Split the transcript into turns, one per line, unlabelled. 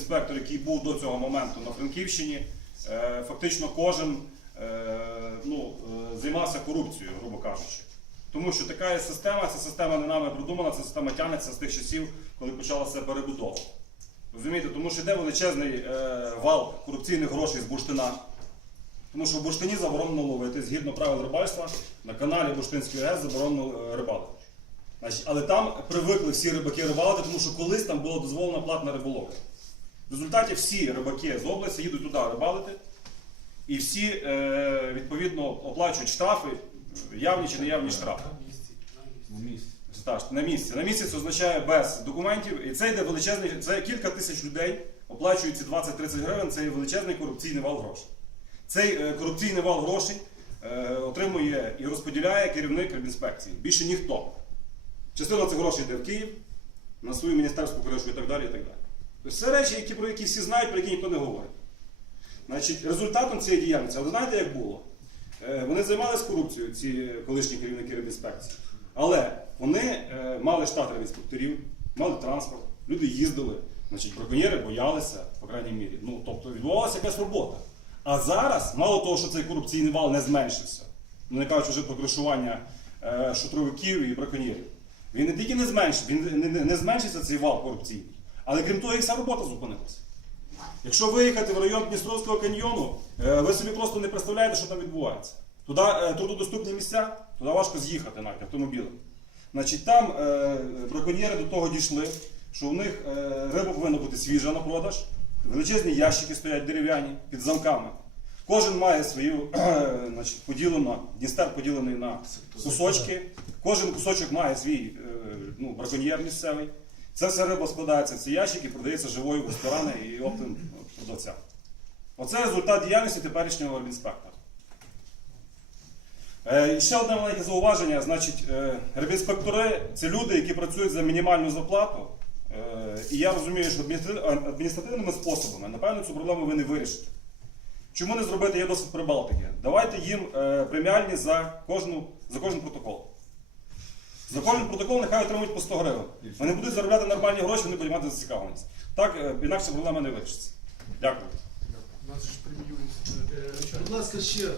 інспектор, який був до цього моменту на Франківщині, е, фактично кожен е, ну, е, займався корупцією, грубо кажучи. Тому що така є система, ця система не нами придумана, ця система тягнеться з тих часів, коли почалася перебудова. Розумієте, тому що йде величезний вал корупційних грошей з бурштина. Тому що в бурштині заборонено ловити, згідно правил рибальства, на каналі Бурштинської ГЕС заборонено рибалити. Але там привикли всі рибаки рибалити, тому що колись там була дозволена платна риболовля. В результаті всі рибаки з області їдуть туди рибалити, і всі е, відповідно оплачують штрафи, явні чи неявні штрафи.
На місці.
На місці. На місці це означає без документів. І це йде величезний, це кілька тисяч людей оплачують ці 20-30 гривень, це є величезний корупційний вал грошей. Цей е, корупційний вал грошей е, отримує і розподіляє керівник рибінспекції. Більше ніхто. Частина цих грошей йде в Київ, на свою міністерську кришу і так далі. і так далі. Тобто це речі, які, про які всі знають, про які ніхто не говорить. Значить, результатом цієї діяльності, але знаєте, як було? Е, Вони займалися корупцією, ці колишні керівники рибінспекції. Але вони е, мали штат інспекторів, мали транспорт, люди їздили, значить, браконьєри боялися, по крайній мірі. Ну, тобто відбувалася якась робота. А зараз, мало того, що цей корупційний вал не зменшився, ну не кажучи вже про кришування е, шутровиків і браконьєрів. Він не тільки не зменшив, він не, не, не зменшився цей вал корупційний, але крім того, і вся робота зупинилася. Якщо виїхати в район Дністровського каньйону, е, ви собі просто не представляєте, що там відбувається. Туди е, трудодоступні місця, туди важко з'їхати навіть автомобілем. Значить, там е, браконьєри до того дійшли, що в них риба повинна бути свіжа на продаж, величезні ящики стоять дерев'яні під замками. Кожен має свою значить, поділено, Дністер поділений на кусочки. Кожен кусочок має свій ну, браконьєр місцевий. Це вся риба складається в ці ящики, продається живою в ресторани і оптовим продавцям. Оце результат діяльності теперішнього рибінспектора. Е, і ще одне маленьке зауваження. Значить, е, рибінспектори це люди, які працюють за мінімальну зарплату. Е, і я розумію, що адміністративними способами, напевно, цю проблему ви не вирішите. Чому не зробити є досвід Прибалтики? Давайте їм преміальні за, кожну, за кожен протокол. За кожен протокол нехай отримують по 100 гривень. Вони будуть заробляти нормальні гроші, вони будуть мати зацікавленість. Так, е, інакше проблема не вирішиться. Дякую.
У нас ж преміюють. е,
Будь ласка, ще